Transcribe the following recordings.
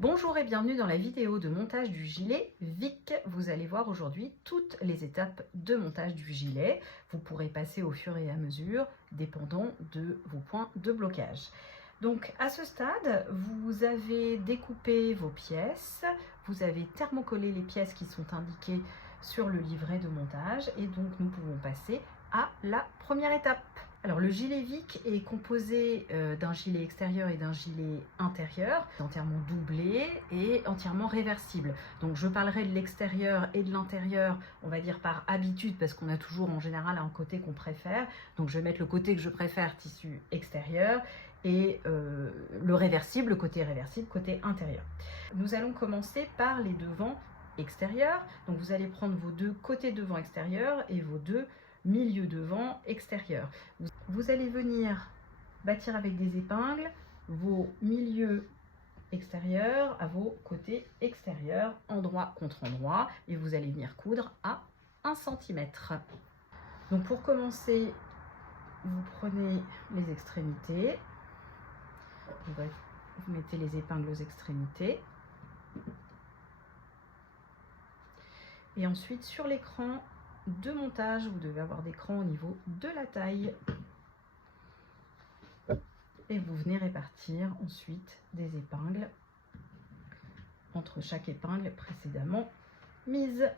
Bonjour et bienvenue dans la vidéo de montage du gilet Vic. Vous allez voir aujourd'hui toutes les étapes de montage du gilet. Vous pourrez passer au fur et à mesure, dépendant de vos points de blocage. Donc à ce stade, vous avez découpé vos pièces, vous avez thermocollé les pièces qui sont indiquées sur le livret de montage et donc nous pouvons passer à la première étape. Alors le gilet Vic est composé d'un gilet extérieur et d'un gilet intérieur, entièrement doublé et entièrement réversible. Donc je parlerai de l'extérieur et de l'intérieur, on va dire par habitude, parce qu'on a toujours en général un côté qu'on préfère. Donc je vais mettre le côté que je préfère, tissu extérieur, et le réversible, le côté réversible, côté intérieur. Nous allons commencer par les devants extérieurs. Donc vous allez prendre vos deux côtés devant extérieurs et vos deux milieu devant extérieur. Vous allez venir bâtir avec des épingles vos milieux extérieurs à vos côtés extérieurs, endroit contre endroit, et vous allez venir coudre à 1 cm. Donc pour commencer, vous prenez les extrémités, vous mettez les épingles aux extrémités, et ensuite sur l'écran de montage, vous devez avoir des crans au niveau de la taille. Et vous venez répartir ensuite des épingles entre chaque épingle précédemment mise.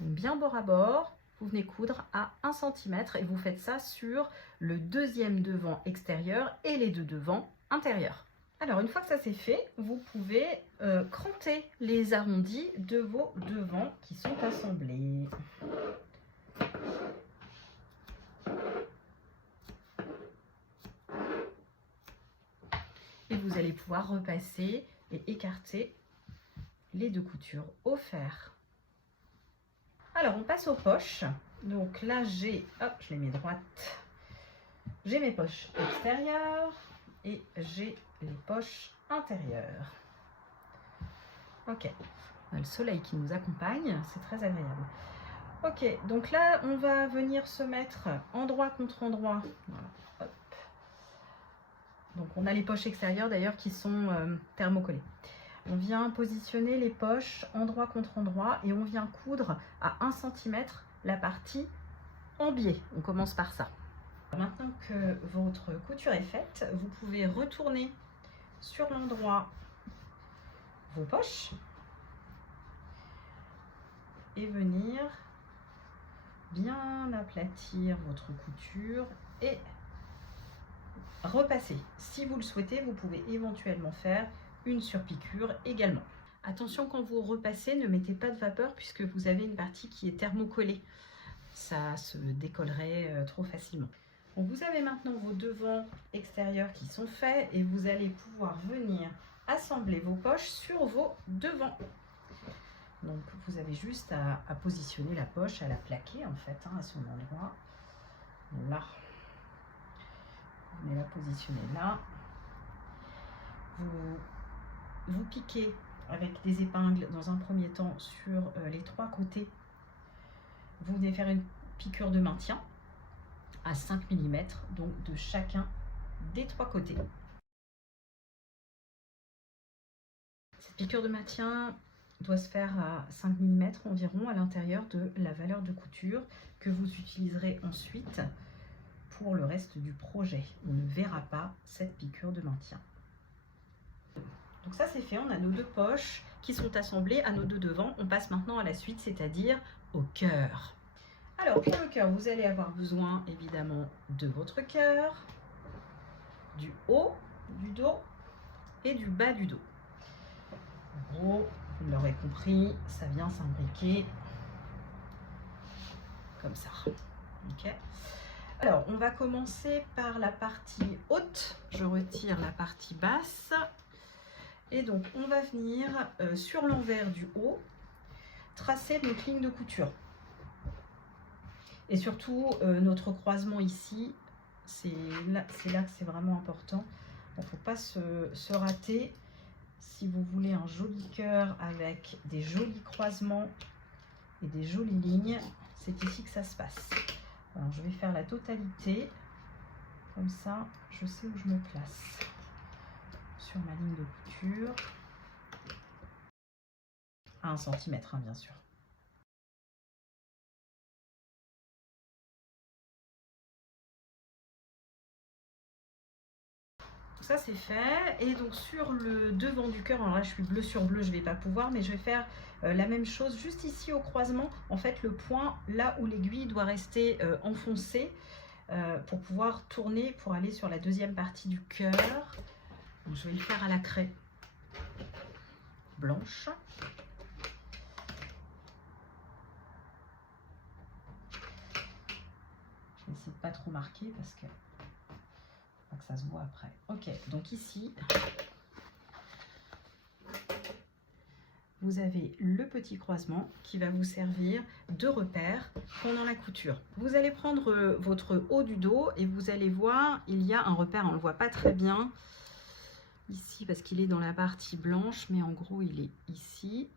Donc bien bord à bord, vous venez coudre à 1 cm et vous faites ça sur le deuxième devant extérieur et les deux devants intérieurs. Alors une fois que ça c'est fait, vous pouvez cranter les arrondis de vos devants qui sont assemblés. Et vous allez pouvoir repasser et écarter les deux coutures au fer. Alors on passe aux poches. Donc là j'ai, hop, je les mets droites. J'ai mes poches extérieures et j'ai les poches intérieures. Ok, on a le soleil qui nous accompagne, c'est très agréable. Ok, donc là on va venir se mettre endroit contre endroit. Voilà, hop. Donc on a les poches extérieures d'ailleurs qui sont thermocollées. On vient positionner les poches endroit contre endroit et on vient coudre à 1 cm la partie en biais. On commence par ça. Maintenant que votre couture est faite, vous pouvez retourner sur l'endroit vos poches et venir bien aplatir votre couture et repasser. Si vous le souhaitez, vous pouvez éventuellement faire une surpiqûre également. Attention, quand vous repassez, ne mettez pas de vapeur puisque vous avez une partie qui est thermocollée. Ça se décollerait trop facilement. Donc vous avez maintenant vos devants extérieurs qui sont faits et vous allez pouvoir venir assembler vos poches sur vos devants. Donc vous avez juste à positionner la poche, à la plaquer en fait à son endroit. Là. Vous venez la positionner là. Vous piquez avec des épingles dans un premier temps sur les trois côtés. Vous venez faire une piqûre de maintien à 5 mm, donc de chacun des trois côtés. Cette piqûre de maintien doit se faire à 5 mm environ à l'intérieur de la valeur de couture que vous utiliserez ensuite pour le reste du projet. On ne verra pas cette piqûre de maintien. Donc ça c'est fait, on a nos deux poches qui sont assemblées à nos deux devants. On passe maintenant à la suite, c'est-à-dire au cœur. Alors pour le cœur, vous allez avoir besoin évidemment de votre cœur, du haut du dos et du bas du dos. En gros, vous l'aurez compris, ça vient s'imbriquer comme ça. Ok. Alors, on va commencer par la partie haute. Je retire la partie basse. Et donc, on va venir sur l'envers du haut, tracer notre ligne de couture. Et surtout, notre croisement ici, c'est là que c'est vraiment important. Il ne faut pas se rater. Si vous voulez un joli cœur avec des jolis croisements et des jolies lignes, c'est ici que ça se passe. Alors je vais faire la totalité, comme ça je sais où je me place sur ma ligne de couture. À 1 cm, hein, bien sûr. Ça c'est fait, et donc sur le devant du cœur, alors là je suis bleu sur bleu, je vais pas pouvoir, mais je vais faire la même chose juste ici au croisement, en fait le point là où l'aiguille doit rester enfoncée pour pouvoir tourner pour aller sur la deuxième partie du cœur. Donc, je vais le faire à la craie blanche. Je vais essayer de pas trop marquer parce que ça se voit après. Ok, donc ici, vous avez le petit croisement qui va vous servir de repère pendant la couture. Vous allez prendre votre haut du dos et vous allez voir, il y a un repère, on ne le voit pas très bien ici parce qu'il est dans la partie blanche, mais en gros il est ici.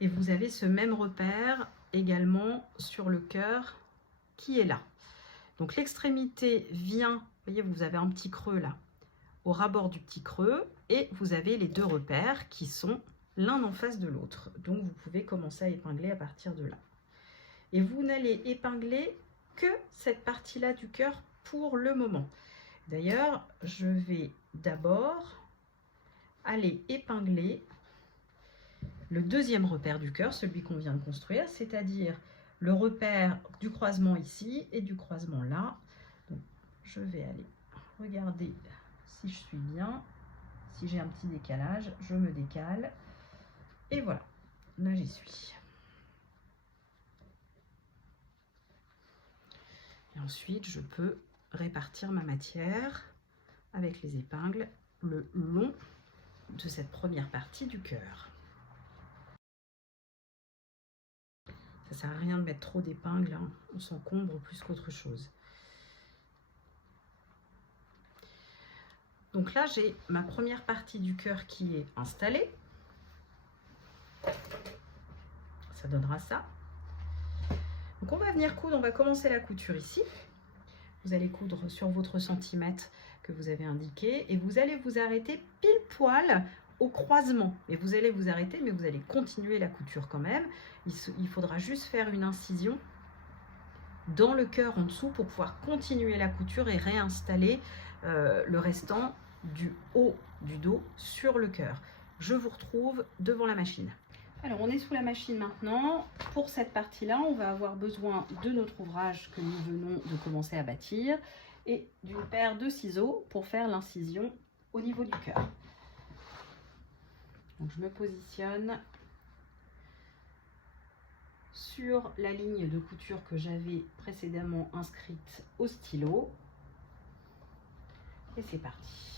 Et vous avez ce même repère également sur le cœur qui est là. Donc l'extrémité vient, vous voyez, vous avez un petit creux là, au ras-bord du petit creux, et vous avez les deux repères qui sont l'un en face de l'autre. Donc vous pouvez commencer à épingler à partir de là. Et vous n'allez épingler que cette partie-là du cœur pour le moment. D'ailleurs, je vais d'abord aller épingler le deuxième repère du cœur, celui qu'on vient de construire, c'est-à-dire le repère du croisement ici et du croisement là. Donc, je vais aller regarder si je suis bien. Si j'ai un petit décalage, je me décale. Et voilà, là j'y suis. Et ensuite, je peux répartir ma matière avec les épingles le long de cette première partie du cœur. Ça sert à rien de mettre trop d'épingles, hein. On s'encombre plus qu'autre chose. Donc là, j'ai ma première partie du cœur qui est installée. Ça donnera ça. Donc on va venir coudre, on va commencer la couture ici. Vous allez coudre sur votre centimètre que vous avez indiqué et vous allez vous arrêter pile poil au croisement. Et vous allez vous arrêter, mais vous allez continuer la couture quand même. Il faudra juste faire une incision dans le cœur en dessous pour pouvoir continuer la couture et réinstaller le restant du haut du dos sur le cœur. Je vous retrouve devant la machine. Alors on est sous la machine maintenant. Pour cette partie-là, on va avoir besoin de notre ouvrage que nous venons de commencer à bâtir et d'une paire de ciseaux pour faire l'incision au niveau du cœur. Donc je me positionne sur la ligne de couture que j'avais précédemment inscrite au stylo. Et c'est parti.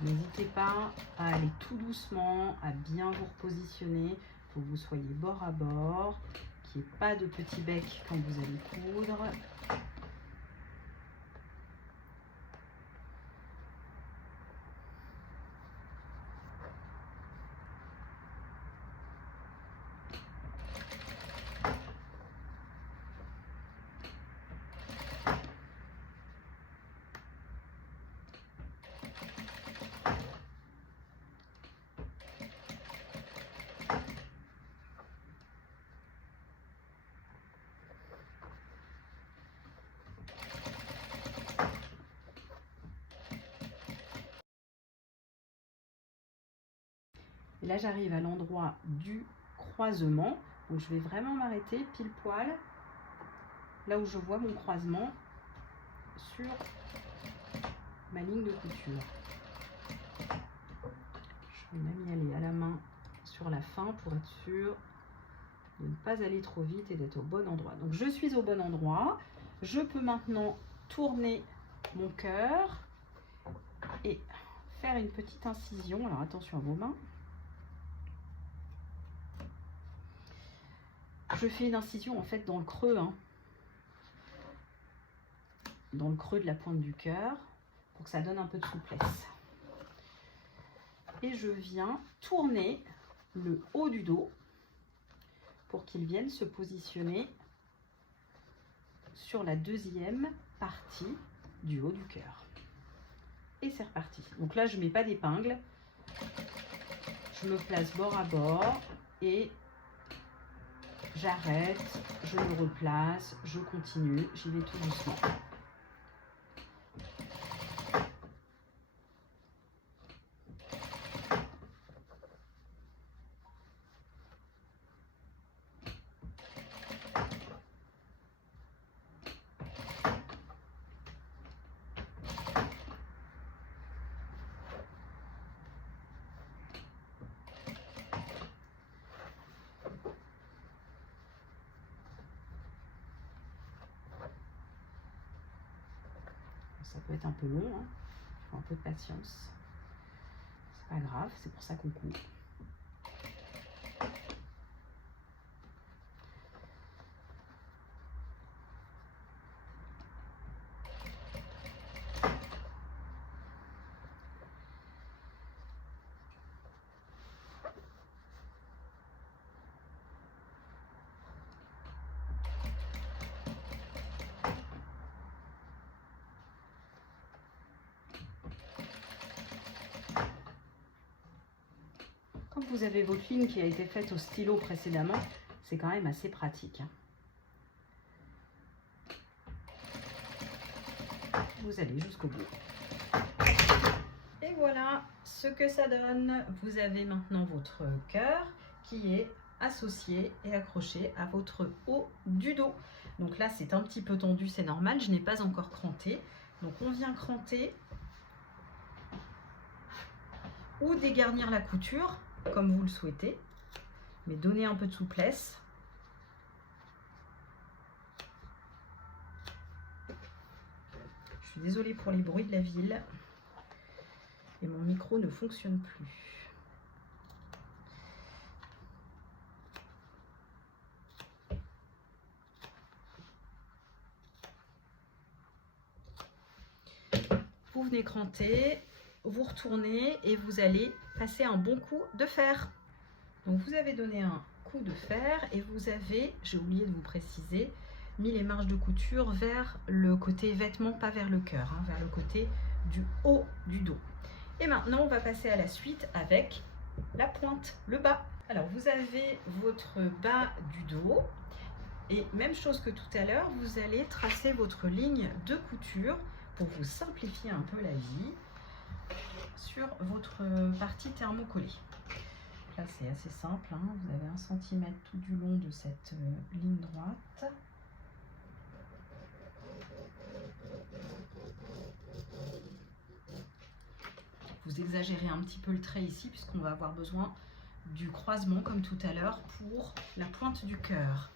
N'hésitez pas à aller tout doucement, à bien vous repositionner pour que vous soyez bord à bord, qu'il n'y ait pas de petits becs quand vous allez coudre. Et là, j'arrive à l'endroit du croisement. Donc, je vais vraiment m'arrêter pile poil là où je vois mon croisement sur ma ligne de couture. Je vais même y aller à la main sur la fin pour être sûr de ne pas aller trop vite et d'être au bon endroit. Donc je suis au bon endroit. Je peux maintenant tourner mon cœur et faire une petite incision. Alors attention à vos mains. Je fais une incision en fait dans le creux, hein, dans le creux de la pointe du cœur pour que ça donne un peu de souplesse. Et je viens tourner le haut du dos pour qu'il vienne se positionner sur la deuxième partie du haut du cœur. Et c'est reparti. Donc là, je ne mets pas d'épingle. Je me place bord à bord et j'arrête, je me replace, je continue, j'y vais tout doucement. Ça peut être un peu long, hein. Il faut un peu de patience. C'est pas grave, c'est pour ça qu'on coupe. Quand vous avez votre ligne qui a été faite au stylo précédemment, c'est quand même assez pratique, hein. Vous allez jusqu'au bout. Et voilà ce que ça donne. Vous avez maintenant votre cœur qui est associé et accroché à votre haut du dos. Donc là, c'est un petit peu tendu, c'est normal. Je n'ai pas encore cranté. Donc on vient cranter ou dégarnir la couture comme vous le souhaitez, mais donner un peu de souplesse. Je suis désolée pour les bruits de la ville et mon micro ne fonctionne plus. Vous venez cranter, vous retournez et vous allez passer un bon coup de fer. Donc vous avez donné un coup de fer et vous avez, j'ai oublié de vous préciser, mis les marges de couture vers le côté vêtement, pas vers le cœur, hein, vers le côté du haut du dos. Et maintenant on va passer à la suite avec la pointe, le bas. Alors vous avez votre bas du dos et même chose que tout à l'heure, vous allez tracer votre ligne de couture pour vous simplifier un peu la vie sur votre partie thermocollée. Là c'est assez simple, hein. Vous avez 1 cm tout du long de cette ligne droite. Vous exagérez un petit peu le trait ici puisqu'on va avoir besoin du croisement comme tout à l'heure pour la pointe du cœur.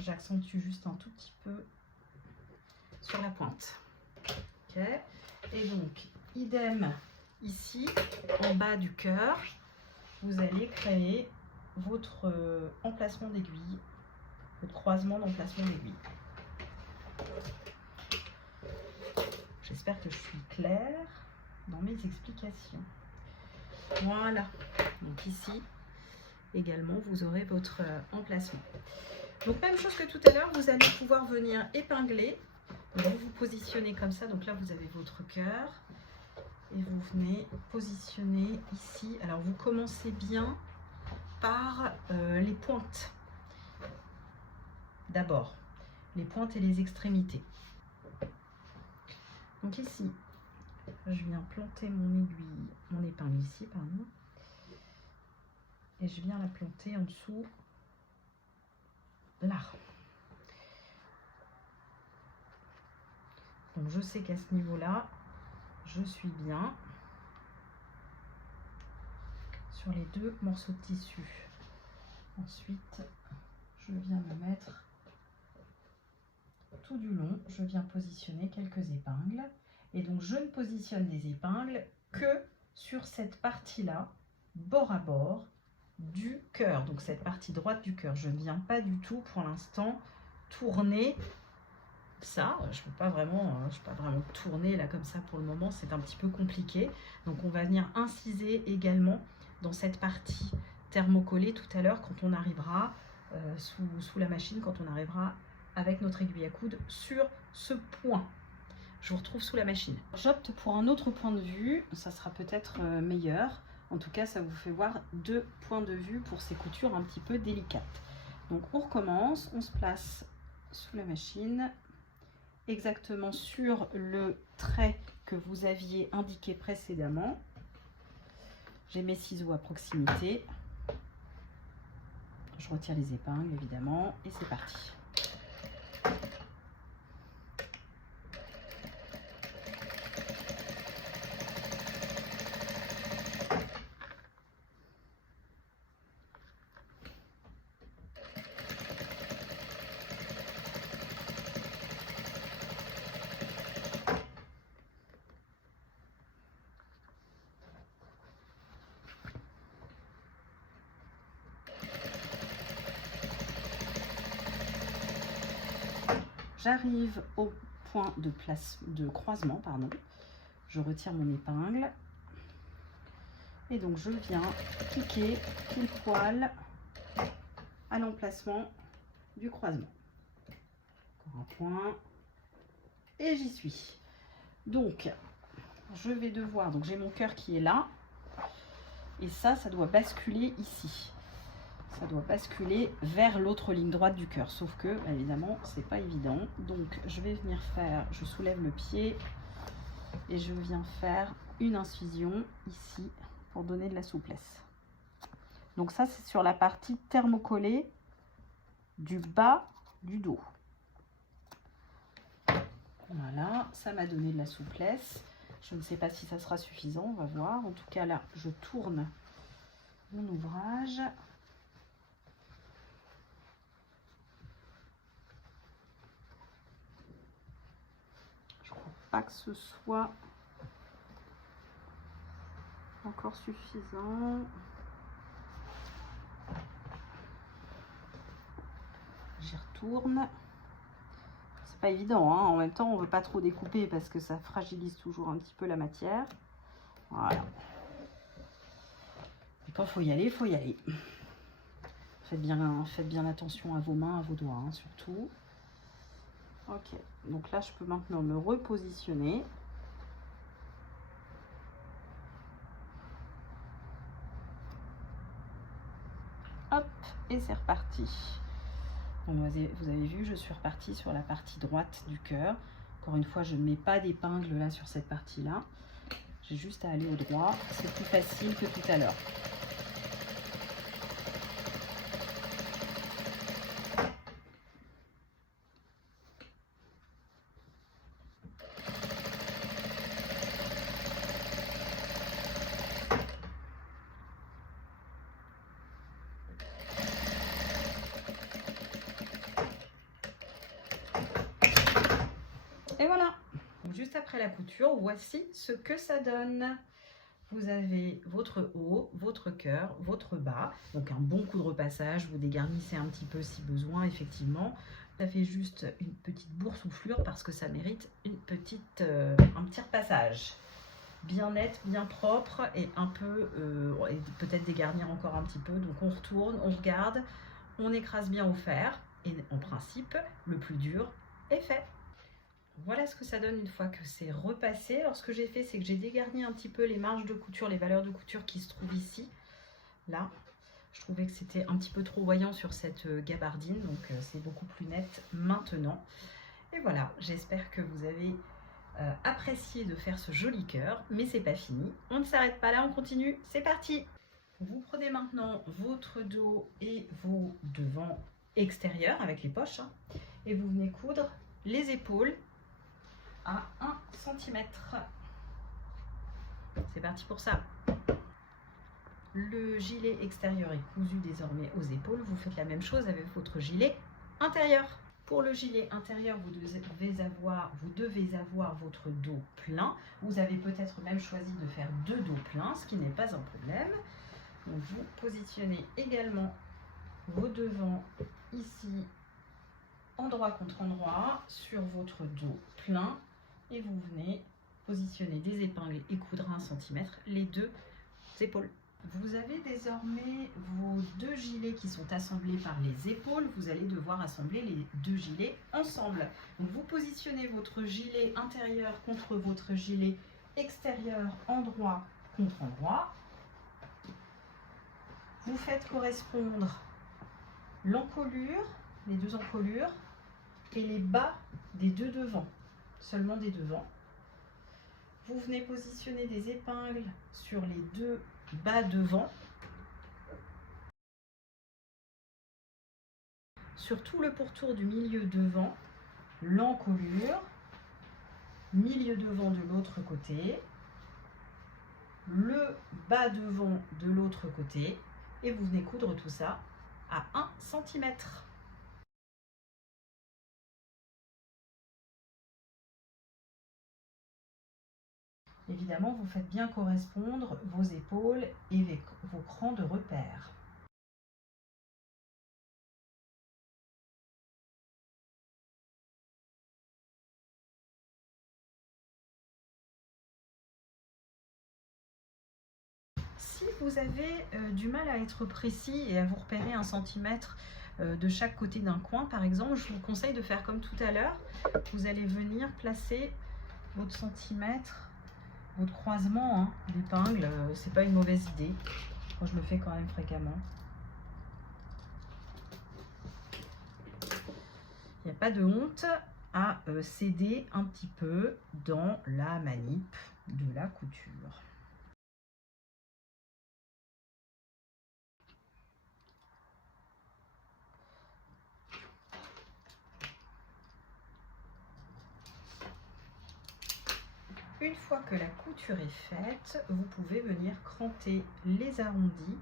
J'accentue juste un tout petit peu sur la pointe. Ok. Et donc, idem ici, en bas du cœur, vous allez créer votre emplacement d'aiguille, votre croisement d'emplacement d'aiguille. J'espère que je suis claire dans mes explications. Voilà. Donc ici, également, vous aurez votre emplacement. Donc même chose que tout à l'heure, vous allez pouvoir venir épingler. Donc vous vous positionnez comme ça. Donc là, vous avez votre cœur. Et vous venez positionner ici. Alors vous commencez bien par les pointes. D'abord, les pointes et les extrémités. Donc ici, je viens planter mon aiguille, mon épingle ici, pardon. Et je viens la planter en dessous, là. Donc je sais qu'à ce niveau-là, je suis bien sur les deux morceaux de tissu. Ensuite, je viens me mettre tout du long, je viens positionner quelques épingles. Et donc je ne positionne des épingles que sur cette partie-là, bord à bord du cœur. Donc cette partie droite du cœur. Je ne viens pas du tout pour l'instant tourner ça. Je peux pas vraiment tourner là comme ça pour le moment. C'est un petit peu compliqué. Donc on va venir inciser également dans cette partie thermocollée tout à l'heure quand on arrivera sous la machine, quand on arrivera avec notre aiguille à coudre sur ce point. Je vous retrouve sous la machine. J'opte pour un autre point de vue, ça sera peut-être meilleur. En tout cas, ça vous fait voir deux points de vue pour ces coutures un petit peu délicates. Donc on recommence, on se place sous la machine, exactement sur le trait que vous aviez indiqué précédemment. J'ai mes ciseaux à proximité. Je retire les épingles évidemment et c'est parti. J'arrive au point de croisement, pardon. Je retire mon épingle et donc je viens piquer pile poil à l'emplacement du croisement. Encore un point et j'y suis. Donc je vais devoir, donc j'ai mon cœur qui est là et ça doit basculer ici. Ça doit basculer vers l'autre ligne droite du cœur, sauf que évidemment c'est pas évident. Donc je vais venir faire, je soulève le pied et je viens faire une incision ici pour donner de la souplesse. Donc ça c'est sur la partie thermocollée du bas du dos. Voilà, ça m'a donné de la souplesse. Je ne sais pas si ça sera suffisant, on va voir. En tout cas là je tourne mon ouvrage. Pas que ce soit encore suffisant. J'y retourne. C'est pas évident, hein. En même temps, on veut pas trop découper parce que ça fragilise toujours un petit peu la matière. Voilà. Et quand il faut y aller, il faut y aller. Faites bien attention à vos mains, à vos doigts, hein, surtout. Ok, donc là je peux maintenant me repositionner. Hop, et c'est reparti. Donc, vous avez vu, je suis repartie sur la partie droite du cœur. Encore une fois, je ne mets pas d'épingle là sur cette partie-là. J'ai juste à aller au droit. C'est plus facile que tout à l'heure. Et voilà, donc juste après la couture, voici ce que ça donne. Vous avez votre haut, votre cœur, votre bas, donc un bon coup de repassage, vous dégarnissez un petit peu si besoin, effectivement. Ça fait juste une petite boursouflure parce que ça mérite un petit repassage. Bien net, bien propre et un peu, peut-être dégarnir encore un petit peu. Donc on retourne, on regarde, on écrase bien au fer et en principe, le plus dur est fait. Voilà ce que ça donne une fois que c'est repassé. Alors ce que j'ai fait, c'est que j'ai dégarni un petit peu les marges de couture, les valeurs de couture qui se trouvent ici. Là, je trouvais que c'était un petit peu trop voyant sur cette gabardine, donc c'est beaucoup plus net maintenant. Et voilà, j'espère que vous avez apprécié de faire ce joli cœur, mais c'est pas fini. On ne s'arrête pas là, on continue, c'est parti. Vous prenez maintenant votre dos et vos devants extérieurs avec les poches et vous venez coudre les épaules à 1 cm. C'est parti pour ça. Le gilet extérieur est cousu désormais aux épaules. Vous faites la même chose avec votre gilet intérieur. Pour le gilet intérieur, vous devez avoir votre dos plein. Vous avez peut-être même choisi de faire 2 dos pleins, ce qui n'est pas un problème. Donc vous positionnez également vos devants ici, endroit contre endroit, sur votre dos plein. Et vous venez positionner des épingles et coudre à 1 cm les 2 épaules. Vous avez désormais vos 2 gilets qui sont assemblés par les épaules. Vous allez devoir assembler les 2 gilets ensemble. Donc vous positionnez votre gilet intérieur contre votre gilet extérieur, endroit contre endroit. Vous faites correspondre l'encolure, les 2 encolures et les bas des 2 devants, seulement des devants. Vous venez positionner des épingles sur les 2 bas devant, sur tout le pourtour du milieu devant, l'encolure, milieu devant de l'autre côté, le bas devant de l'autre côté, et vous venez coudre tout ça à 1 cm. Évidemment, vous faites bien correspondre vos épaules et vos crans de repère. Si vous avez du mal à être précis et à vous repérer 1 cm de chaque côté d'un coin, par exemple, je vous conseille de faire comme tout à l'heure. Vous allez venir placer votre centimètre, votre croisement d'épingle. C'est pas une mauvaise idée. Moi, je le fais quand même fréquemment. Il n'y a pas de honte à céder un petit peu dans la manip de la couture. Une fois que la couture est faite, vous pouvez venir cranter les arrondis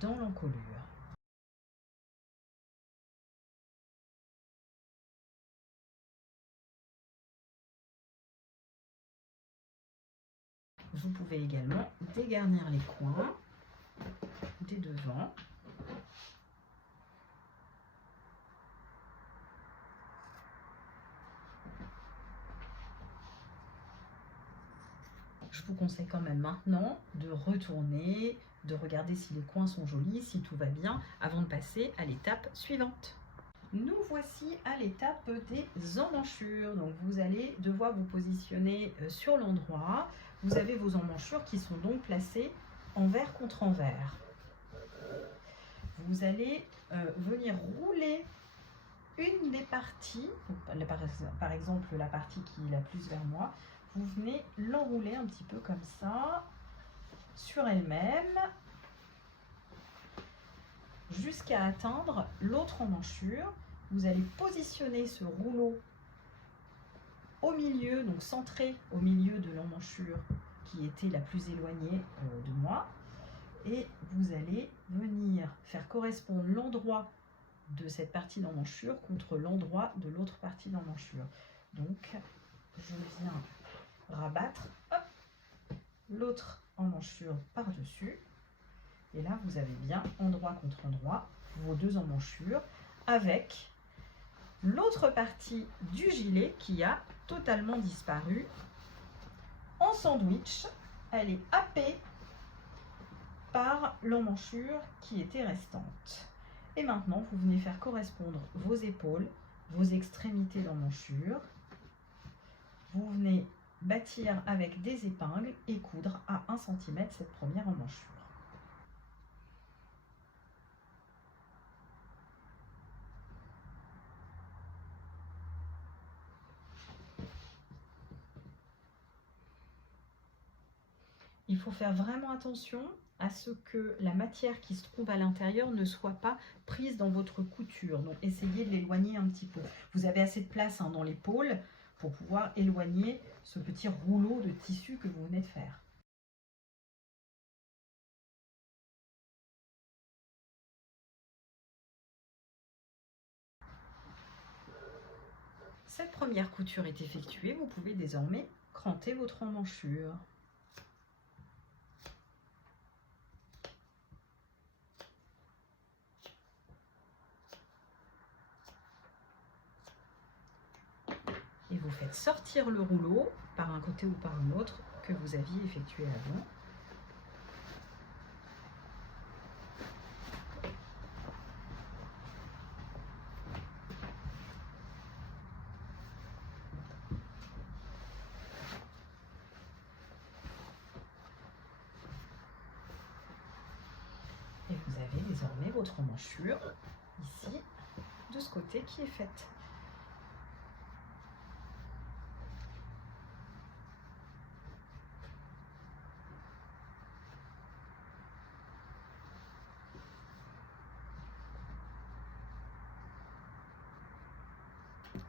dans l'encolure. Vous pouvez également dégarnir les coins des devants. Je vous conseille quand même maintenant de retourner, de regarder si les coins sont jolis, si tout va bien, avant de passer à l'étape suivante. Nous voici à l'étape des emmanchures. Donc vous allez devoir vous positionner sur l'endroit. Vous avez vos emmanchures qui sont donc placées envers contre envers. Vous allez venir rouler une des parties, par exemple la partie qui est la plus vers moi, vous venez l'enrouler un petit peu comme ça sur elle-même jusqu'à atteindre l'autre emmanchure. Vous allez positionner ce rouleau au milieu, donc centré au milieu de l'emmanchure qui était la plus éloignée de moi, et vous allez venir faire correspondre l'endroit de cette partie d'emmanchure contre l'endroit de l'autre partie d'emmanchure. Donc je viens rabattre l'autre emmanchure par-dessus, et là vous avez bien endroit contre endroit vos 2 emmanchures avec l'autre partie du gilet qui a totalement disparu en sandwich. Elle est happée par l'emmanchure qui était restante. Et maintenant, vous venez faire correspondre vos épaules, vos extrémités d'emmanchure. Vous venez bâtir avec des épingles et coudre à 1 cm cette première emmanchure. il faut faire vraiment attention à ce que la matière qui se trouve à l'intérieur ne soit pas prise dans votre couture. Donc essayez de l'éloigner un petit peu. Vous avez assez de place dans l'épaule pour pouvoir éloigner ce petit rouleau de tissu que vous venez de faire. Cette première couture est effectuée, vous pouvez désormais cranter votre emmanchure. Et vous faites sortir le rouleau par un côté ou par un autre que vous aviez effectué avant. Et vous avez désormais votre emmanchure ici, de ce côté, qui est faite.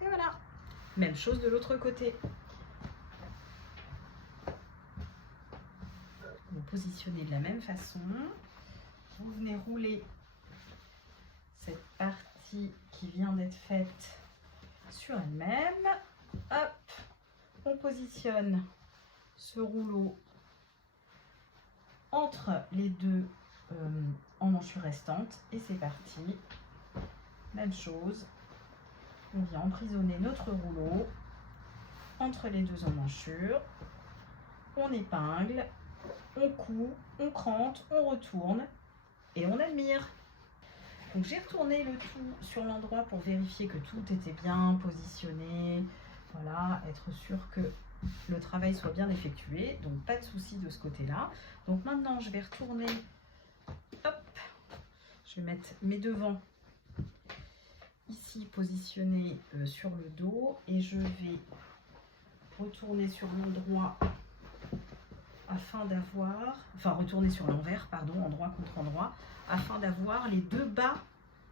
Et voilà. Même chose de l'autre côté. Vous positionnez de la même façon. Vous venez rouler cette partie qui vient d'être faite sur elle-même. Hop, on positionne ce rouleau entre les deux emmanchures restantes et c'est parti. Même chose, on vient emprisonner notre rouleau entre les deux emmanchures, on épingle, on coud, on crante, on retourne et on admire. Donc j'ai retourné le tout sur l'endroit pour vérifier que tout était bien positionné, voilà, être sûr que le travail soit bien effectué, donc pas de souci de ce côté-là. Donc maintenant je vais retourner, hop, je vais mettre mes devants ici positionnés sur le dos et je vais retourner sur l'endroit afin d'avoir, enfin retourner sur l'envers, pardon, endroit contre endroit, afin d'avoir les deux bas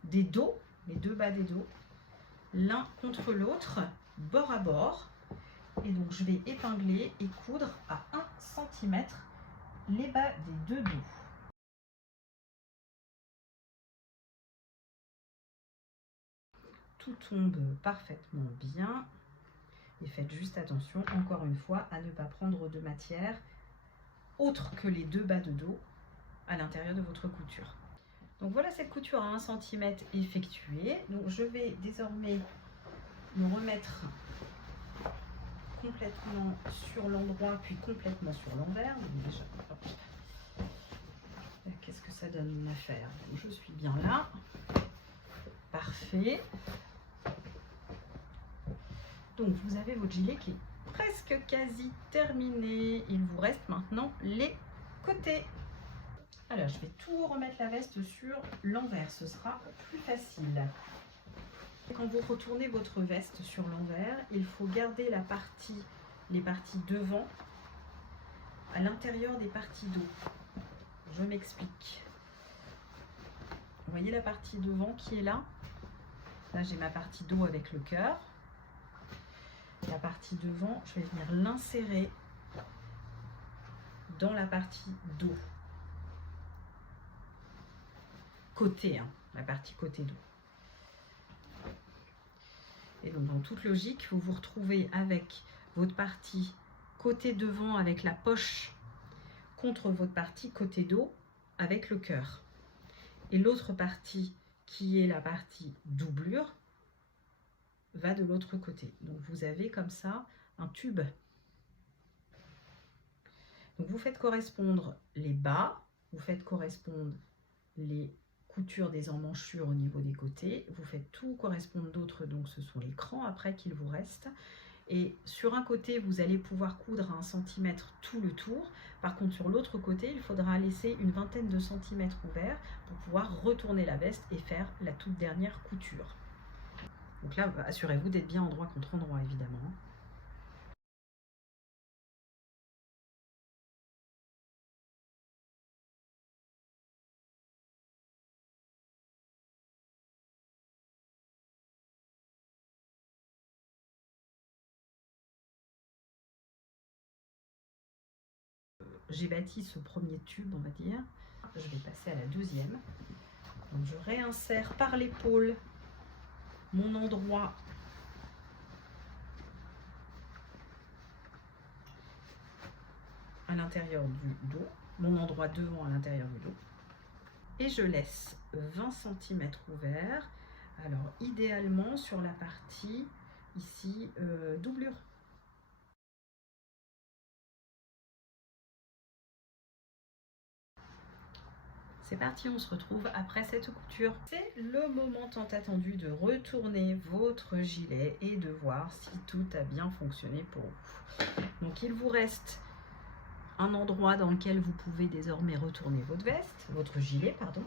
des dos, l'un contre l'autre, bord à bord. Et donc je vais épingler et coudre à 1 cm les bas des deux dos. Tout tombe parfaitement bien. Et faites juste attention, encore une fois, à ne pas prendre de matière autre que les deux bas de dos à l'intérieur de votre couture. Donc voilà cette couture à 1 cm effectuée. Donc je vais désormais me remettre complètement sur l'endroit puis complètement sur l'envers. Qu'est-ce que ça donne mon affaire? Donc, je suis bien là. Parfait. Donc vous avez votre gilet qui est presque quasi terminé. Il vous reste maintenant les côtés. Alors je vais tout remettre la veste sur l'envers, ce sera plus facile. Quand vous retournez votre veste sur l'envers, il faut garder les parties devant à l'intérieur des parties dos. Je m'explique. Vous voyez la partie devant qui est là? Là j'ai ma partie dos avec le cœur. La partie devant, je vais venir l'insérer dans la partie dos. Côté, hein, la partie côté dos. Et donc dans toute logique, vous vous retrouvez avec votre partie côté devant avec la poche contre votre partie côté dos avec le cœur. Et l'autre partie qui est la partie doublure va de l'autre côté. Donc vous avez comme ça un tube. Donc vous faites correspondre les bas, vous faites correspondre les coutures des emmanchures au niveau des côtés, vous faites tout correspondre d'autres, donc ce sont les crans après qu'il vous reste. Et sur un côté, vous allez pouvoir coudre à 1 cm tout le tour. Par contre, sur l'autre côté, il faudra laisser une vingtaine de centimètres ouverts pour pouvoir retourner la veste et faire la toute dernière couture. Donc là, assurez-vous d'être bien endroit contre endroit, évidemment. j'ai bâti ce premier tube, on va dire. Je vais passer à la deuxième. Donc je réinsère par l'épaule mon endroit à l'intérieur du dos, mon endroit devant à l'intérieur du dos. Et je laisse 20 cm ouvert. Alors idéalement sur la partie ici doublure. C'est parti, on se retrouve après cette couture. C'est le moment tant attendu de retourner votre gilet et de voir si tout a bien fonctionné pour vous. Donc il vous reste un endroit dans lequel vous pouvez désormais retourner votre veste, votre gilet, pardon.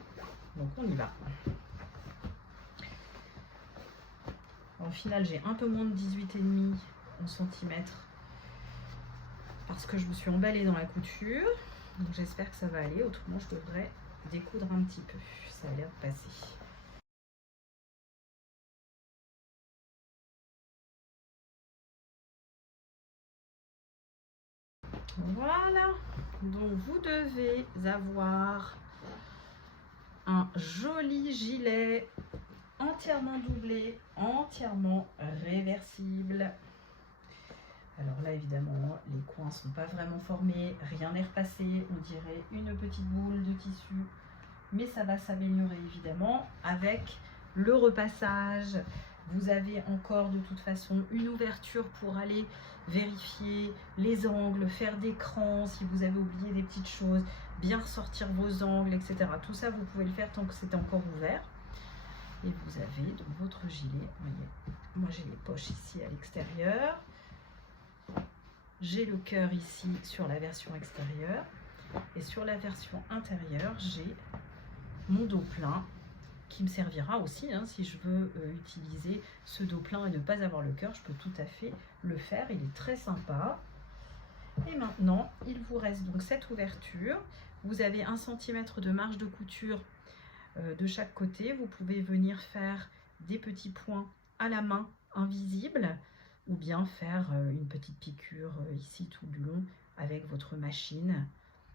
Donc on y va. Au final, j'ai un peu moins de 18,5 en centimètres parce que je me suis emballée dans la couture. Donc j'espère que ça va aller, autrement je devrais découdre un petit peu. Ça a l'air de passer. Voilà, donc vous devez avoir un joli gilet entièrement doublé, entièrement réversible. Alors là évidemment les coins ne sont pas vraiment formés, rien n'est repassé, on dirait une petite boule de tissu, mais ça va s'améliorer évidemment avec le repassage. Vous avez encore de toute façon une ouverture pour aller vérifier les angles, faire des crans si vous avez oublié des petites choses, bien ressortir vos angles, etc. Tout ça vous pouvez le faire tant que c'est encore ouvert. Et vous avez donc votre gilet, voyez, moi j'ai les poches ici à l'extérieur, j'ai le cœur ici sur la version extérieure et sur la version intérieure j'ai mon dos plein qui me servira aussi hein, si je veux utiliser ce dos plein et ne pas avoir le cœur, je peux tout à fait le faire, il est très sympa. Et maintenant il vous reste donc cette ouverture, vous avez 1 cm de marge de couture de chaque côté, vous pouvez venir faire des petits points à la main invisibles ou bien faire une petite piqûre ici tout du long avec votre machine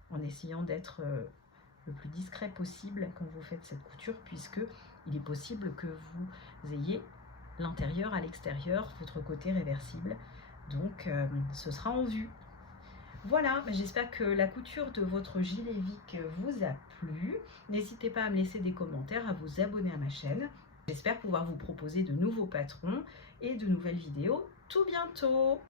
en essayant d'être le plus discret possible quand vous faites cette couture, puisque il est possible que vous ayez l'intérieur à l'extérieur, votre côté réversible, donc ce sera en vue. Voilà, j'espère que la couture de votre gilet Vic vous a plu. N'hésitez pas à me laisser des commentaires, à vous abonner à ma chaîne. J'espère pouvoir vous proposer de nouveaux patrons et de nouvelles vidéos tout bientôt.